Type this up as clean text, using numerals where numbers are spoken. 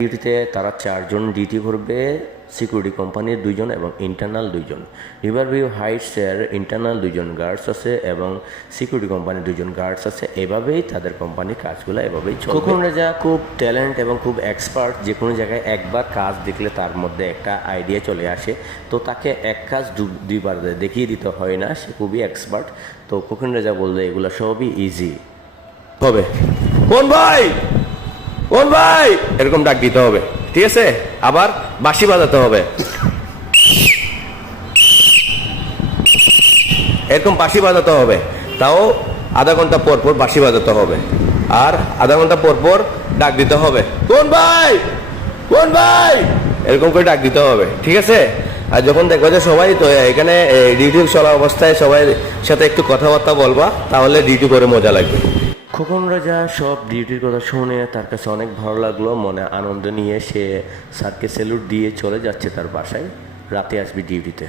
ডিউটিতে তারা 4 জন ডিউটি করবে, সিকিউরিটি কোম্পানির 2 জন এবং ইন্টারনাল 2 জন। রিভারভিউ হাইটসের ইন্টারনাল 2 জন গার্ডস আছে এবং সিকিউরিটি কোম্পানির 2 জন গার্ডস আছে। এভাবেই তাদের কোম্পানির কাজগুলো এভাবেই চলবে। খোকন রেজা খুব ট্যালেন্ট এবং খুব এক্সপার্ট। যে কোনো জায়গায় একবার কাজ দেখলে তার মধ্যে একটা আইডিয়া চলে আসে, তো তাকে এক কাজ দুইবার দেখিয়ে দিতে হয় না, সে খুবই এক্সপার্ট। তো খোকন রেজা বললে এগুলো সবই ইজি হবে। কোন ভাই, কোন ভাই, এরকম ডাক দিতে হবে, ঠিক আছে? আবার বাঁশি বাজাতে হবে, এরকম বাঁশি বাজাতে হবে। তাও আধা ঘন্টা পর পর বাঁশি বাজাতে হবে, আর আধা ঘন্টা পর পর ডাক দিতে হবে, কোন ভাই, কোন ভাই, এরকম করে ডাক দিতে হবে, ঠিক আছে? আর যখন দেখবো যে সবাই তো এখানে ডিউটি চলা অবস্থায় সবাই সাথে একটু কথাবার্তা বলবা, তাহলে ডিউটি করে মজা লাগবে। খোকন রাজা সব ডিউটির কথা শুনে তার কাছে অনেক ভালো লাগলো। মনে আনন্দ নিয়ে সে স্যারকে স্যালুট দিয়ে চলে যাচ্ছে তার বাসায়। রাতে আসবে ডিউটিতে।